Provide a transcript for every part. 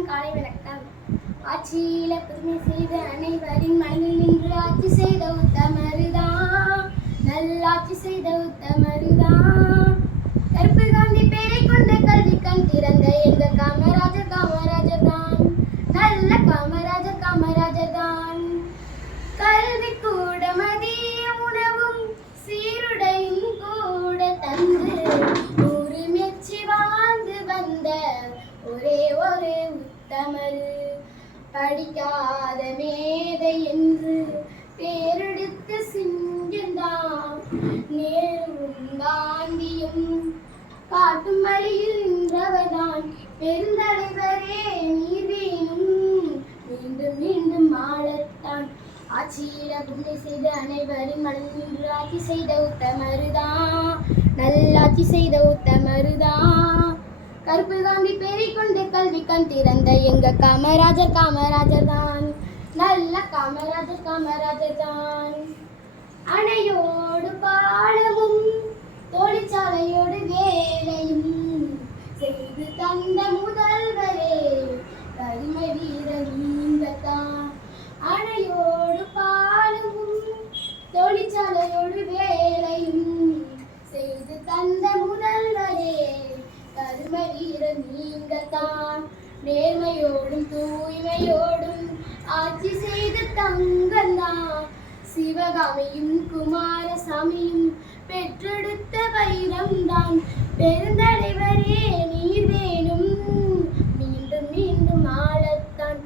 அனைவருக்கும் காலை வணக்கம். ஆட்சியில புதுமை செய்த அனைவரின் மனதில் நின்று ஆட்சி செய்த உத்தமருதான், நல்லாட்சி செய்த உத்தமருதான். கருப்பு காந்தி பேரை கொண்ட கல்வி கண் திறந்த எங்க காமராஜர் காமராஜர் தான், நல்ல காமராஜர் காமராஜர் தான். கல்வி கூட மதிய உணவும் சீருடையும் கூட தந்து ஊரு மெச்சி வாழ்ந்து வந்த ஒரே ஒரு உத்தமர். படிக்காத மேதை என்று பேரெடுத்து சிங்கின்றான். நேருவும் காந்தியும் காட்டும் வழியில் நின்றவர்தான். பெருந்தலைவரே நீர் வேணும், மீண்டும் மீண்டும் ஆளத்தான். ஆட்சியில புதுமை செய்த அனைவரின் மனம் நின்று ஆட்சி செய்த உத்தமருதான், நல்லாட்சி செய்த உத்தமருதான். கருப்பு காந்தி பேரை கொண்டு கல்வி கண் திறந்த எங்க காமராஜர் காமராஜர் தான், நல்ல காமராஜர் காமராஜர் தான். அணையோடு பாலமும் தொழிற்சாலையோடு வேலையும் செய்து தந்த முதல்வரே கருமை வீரர் நீங்கத்தான். அணையோடு பாலமும் தொழிற்சாலையோடு வேலையும் செய்து தந்த முதல்வரே கருமை வீரர் நீங்கத்தான். நேர்மையோடும் தூய்மையோடும் ஆட்சி செய்த தங்கந்தான். சிவகாமியும் குமாரசாமியும் பெற்றெடுத்த வைரம்தான். பெருந்தலைவரே நீர் வேணும், மீண்டும் மீண்டும் ஆளத்தான்.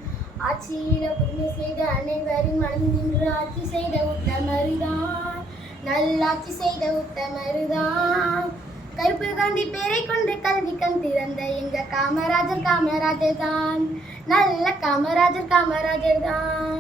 ஆட்சியில புதுமை செய்த அனைவரின் மனம் நின்று ஆட்சி செய்த உத்தமருதான், நல்லாட்சி செய்த உத்தமருதான். கருப்பு காந்தி பேரை கொண்டு கல்வி கண் திறந்த எங்க காமராஜர் காமராஜர் தான், நல்ல காமராஜர் காமராஜர் தான்.